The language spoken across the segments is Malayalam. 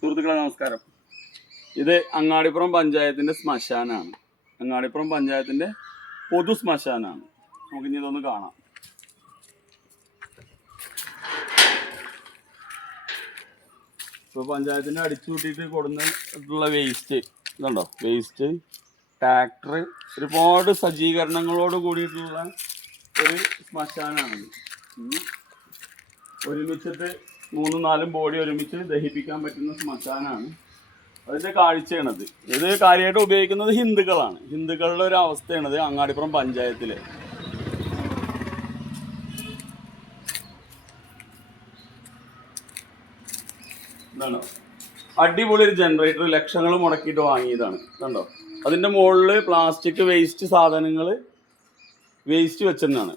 സുഹൃത്തുക്കളെ നമസ്കാരം. ഇത് അങ്ങാടിപ്പുറം പഞ്ചായത്തിന്റെ ശ്മശാനാണ്. അങ്ങാടിപ്പുറം പഞ്ചായത്തിന്റെ പൊതു ശ്മശാനാണ്. നമുക്ക് ഇനി ഇതൊന്ന് കാണാം. ഇപ്പോൾ പഞ്ചായത്തിന്റെ അടിച്ചു കൂട്ടിയിട്ട് കൊടുന്നിട്ടുള്ള വേസ്റ്റ് ഇതുണ്ടോ, വേസ്റ്റ്, ട്രാക്ടർ, ഒരുപാട് സജ്ജീകരണങ്ങളോട് കൂടിയിട്ടുള്ള ഒരു ശ്മശാനാണ്. ഒരുമിച്ചിട്ട് 3-4 ബോഡി ഒരുമിച്ച് ദഹിപ്പിക്കാൻ പറ്റുന്ന ശ്മശാനാണ്. അതിൻ്റെ കാഴ്ചയാണത്. ഇത് കാര്യമായിട്ട് ഉപയോഗിക്കുന്നത് ഹിന്ദുക്കളാണ്. ഹിന്ദുക്കളുടെ ഒരു അവസ്ഥയാണത് അങ്ങാടിപ്പുറം പഞ്ചായത്തിൽ. ഇതാണ് അടിപൊളി ഒരു ജനറേറ്റർ, ലക്ഷങ്ങൾ മുടക്കിയിട്ട് വാങ്ങിയതാണ്. കണ്ടോ, അതിൻ്റെ മുകളിൽ പ്ലാസ്റ്റിക് വേസ്റ്റ് സാധനങ്ങൾ വേസ്റ്റ് വെച്ചെന്നാണ്.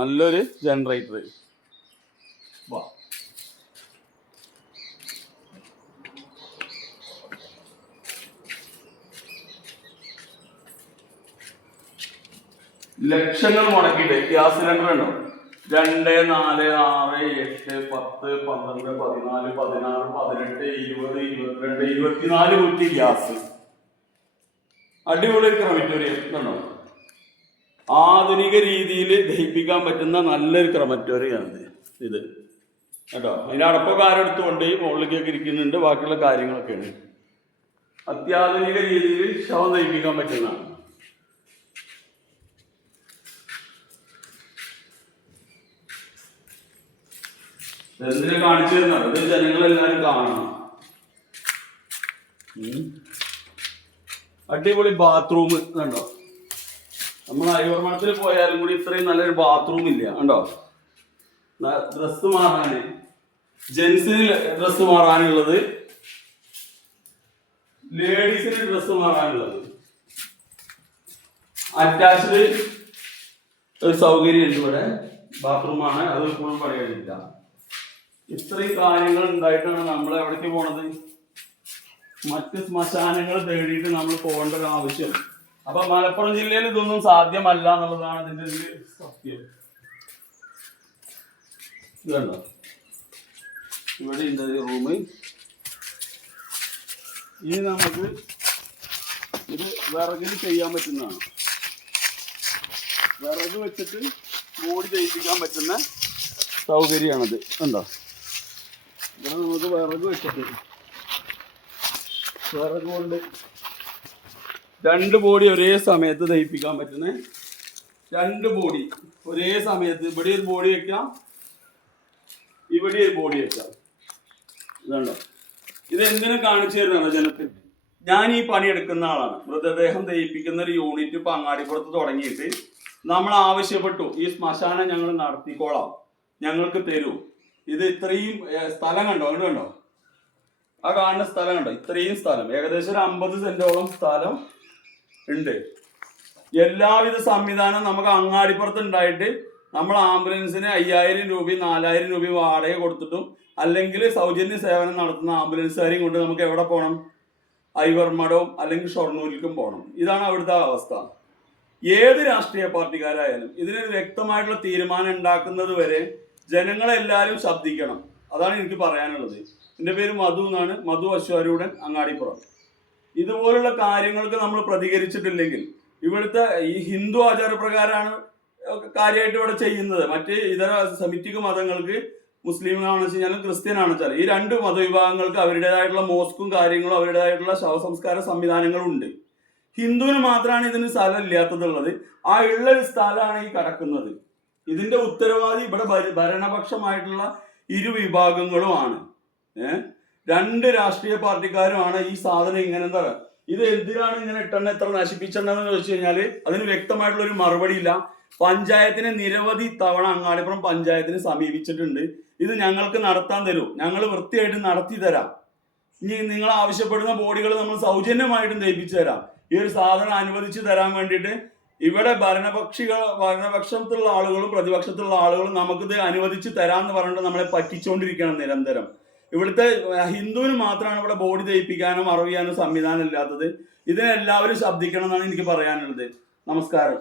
നല്ലൊരു ജനറേറ്റർ. വാ, ലക്ഷങ്ങൾ മുടക്കിയിട്ട് ഗ്യാസ് സിലിണ്ടർ ഉണ്ടോ, 2, 4, 6, 8, 10, 12, 14, 16, 18, 20, 22, 24 കുറ്റി ഗ്യാസ്. അടിപൊളി ക്രമറ്റോറിയം കണ്ടോ, ആധുനിക രീതിയിൽ ദഹിപ്പിക്കാൻ പറ്റുന്ന നല്ലൊരു ക്രമറ്റോറിയാണ് ഇത് കേട്ടോ. അതിൻ്റെ അടപ്പൊക്കെ ആരെടുത്തുകൊണ്ട് മുകളിലേക്കൊക്കെ ഇരിക്കുന്നുണ്ട്. ബാക്കിയുള്ള കാര്യങ്ങളൊക്കെയാണ് അത്യാധുനിക രീതിയിൽ ശവം ദഹിപ്പിക്കാൻ പറ്റുന്നതാണ്. എന്തിനെ കാണിച്ചു തരുന്നത്, ഇത് ജനങ്ങളെല്ലാവരും കാണണം. അടിപൊളി ബാത്റൂം കണ്ടോ. നമ്മൾ അയ്യൂർമഠത്തിൽ പോയാലും കൂടി ഇത്രയും നല്ലൊരു ബാത്റൂം ഇല്ല കണ്ടോ. ഡ്രസ്സ് മാറാന്, ജെന്റ്സിന് ഡ്രസ്സ് മാറാനുള്ളത്, ലേഡീസിന് ഡ്രസ്സ് മാറാനുള്ളത്, അറ്റാച്ച്ഡ് ഒരു സൗകര്യം ഉണ്ട് ഇവിടെ. ബാത്റൂമാണ്, അത് ഇപ്പോഴും പണിയെടുക്കില്ല. ഇത്രയും കാര്യങ്ങൾ ഉണ്ടായിട്ടാണ് നമ്മൾ എവിടേക്ക് പോണത്, മറ്റ് ശ്മശാനങ്ങൾ തേടിയിട്ട് നമ്മൾ പോകേണ്ട ഒരു ആവശ്യം. അപ്പൊ മലപ്പുറം ജില്ലയിൽ ഇതൊന്നും സാധ്യമല്ല എന്നുള്ളതാണ് ഇതിന്റെ ഒരു സത്യം. ഇത് കണ്ടോ, ഇവിടെ ഉണ്ട് റൂം. ഇനി നമുക്ക് ഇത് വിറകിൽ ചെയ്യാൻ പറ്റുന്നതാണ്. വിറക് വെച്ചിട്ട് ബോഡി ദഹിപ്പിക്കാൻ പറ്റുന്ന സൗകര്യമാണത്. കണ്ടോ, ഇവിടെ നമുക്ക് വിറക് വെച്ചിട്ട് വിറക് കൊണ്ട് 2 ബോഡി ഒരേ സമയത്ത് ദഹിപ്പിക്കാൻ പറ്റുന്ന 2 ബോഡി ഒരേ സമയത്ത്. ഇവിടെ ഒരു ബോഡി വെക്കാം, ഇവിടെ ഒരു ബോഡി വെക്കാം. ഇതുണ്ടോ, ഇത് എന്തിനു കാണിച്ചു തരുന്നതാണ് ജനത്തിന്. ഞാൻ ഈ പണിയെടുക്കുന്ന ആളാണ്. മൃതദേഹം ദഹിപ്പിക്കുന്ന ഒരു യൂണിറ്റ് ഇപ്പൊ അങ്ങാടിപ്പുറത്ത് തുടങ്ങിയിട്ട് നമ്മൾ ആവശ്യപ്പെട്ടു, ഈ ശ്മശാനം ഞങ്ങൾ നടത്തിക്കോളാം, ഞങ്ങൾക്ക് തരൂ. ഇത് ഇത്രയും സ്ഥലം കണ്ടോ, അങ്ങോട്ട് കണ്ടോ, ആ കാണുന്ന സ്ഥലം കണ്ടോ, ഇത്രയും സ്ഥലം, ഏകദേശം ഒരു 50 സെന്റോളം സ്ഥലം ഉണ്ട്. എല്ലാവിധ സംവിധാനം നമുക്ക് അങ്ങാടിപ്പുറത്ത് ഉണ്ടായിട്ട് നമ്മൾ ആംബുലൻസിന് 5000 രൂപയും 4000 രൂപയും വാടക കൊടുത്തിട്ടും, അല്ലെങ്കിൽ സൗജന്യ സേവനം നടത്തുന്ന ആംബുലൻസുകാരെയും കൊണ്ട് നമുക്ക് എവിടെ പോകണം, ഐവർമഠവും അല്ലെങ്കിൽ ഷൊർണൂരിലേക്കും പോകണം. ഇതാണ് അവിടുത്തെ അവസ്ഥ. ഏത് രാഷ്ട്രീയ പാർട്ടിക്കാരായാലും ഇതിനൊരു വ്യക്തമായിട്ടുള്ള തീരുമാനം ഉണ്ടാക്കുന്നത് വരെ ജനങ്ങളെല്ലാവരും ശബ്ദിക്കണം. അതാണ് എനിക്ക് പറയാനുള്ളത്. എൻ്റെ പേര് മധു എന്നാണ്, മധു അശ്വാരൂഢൻ, അങ്ങാടിപ്പുറം. ഇതുപോലുള്ള കാര്യങ്ങൾക്ക് നമ്മൾ പ്രതികരിച്ചിട്ടില്ലെങ്കിൽ, ഇവിടുത്തെ ഈ ഹിന്ദു ആചാരപ്രകാരമാണ് കാര്യമായിട്ട് ഇവിടെ ചെയ്യുന്നത്. മറ്റ് ഇതര സെമിറ്റിക് മതങ്ങൾക്ക്, മുസ്ലിമാണെന്ന് വെച്ച് കഴിഞ്ഞാലും ക്രിസ്ത്യനാണെന്ന് വെച്ചാൽ, ഈ 2 മതവിഭാഗങ്ങൾക്ക് അവരുടേതായിട്ടുള്ള മോസ്കും കാര്യങ്ങളും അവരുടേതായിട്ടുള്ള ശവസംസ്കാര സംവിധാനങ്ങളും ഉണ്ട്. ഹിന്ദുവിന് മാത്രമാണ് ഇതിന് സ്ഥലം ഇല്ലാത്തതുള്ളത്. ആ ഉള്ളൊരു സ്ഥലമാണ് ഈ കിടക്കുന്നത്. ഇതിന്റെ ഉത്തരവാദി ഇവിടെ ഭരണപക്ഷമായിട്ടുള്ള ഇരുവിഭാഗങ്ങളുമാണ്. 2 രാഷ്ട്രീയ പാർട്ടിക്കാരുമാണ് ഈ സാധനം ഇങ്ങനെ എന്താ പറയുക, ഇത് എന്തിനാണ് ഇങ്ങനെ ഇട്ടെണ്ണ എത്ര നശിപ്പിച്ചെന്ന് വെച്ച് കഴിഞ്ഞാല് അതിന് വ്യക്തമായിട്ടുള്ള ഒരു മറുപടി ഇല്ല. പഞ്ചായത്തിനെ നിരവധി തവണ അങ്ങാടിപ്പുറം പഞ്ചായത്തിനെ സമീപിച്ചിട്ടുണ്ട്. ഇത് ഞങ്ങൾക്ക് നടത്താൻ തരൂ, ഞങ്ങൾ വൃത്തിയായിട്ട് നടത്തി തരാം, ഇനി നിങ്ങൾ ആവശ്യപ്പെടുന്ന ബോഡികൾ നമ്മൾ സൗജന്യമായിട്ടും ദഹിപ്പിച്ചു തരാം, ഈ ഒരു സാധനം അനുവദിച്ചു തരാൻ വേണ്ടിയിട്ട് ഇവിടെ ഭരണപക്ഷത്തുള്ള ആളുകളും പ്രതിപക്ഷത്തുള്ള ആളുകളും നമുക്കിത് അനുവദിച്ച് തരാമെന്ന് പറഞ്ഞിട്ട് നമ്മളെ പറ്റിച്ചുകൊണ്ടിരിക്കണം നിരന്തരം. ഇവിടുത്തെ ഹിന്ദുവിന് മാത്രമാണ് ഇവിടെ ബോഡി ദഹിപ്പിക്കാനോ മറവ് ചെയ്യാനോ സംവിധാനം ഇല്ലാത്തത്. ഇതിനെല്ലാവരും ശബ്ദിക്കണം എന്നാണ് എനിക്ക് പറയാനുള്ളത്. നമസ്കാരം.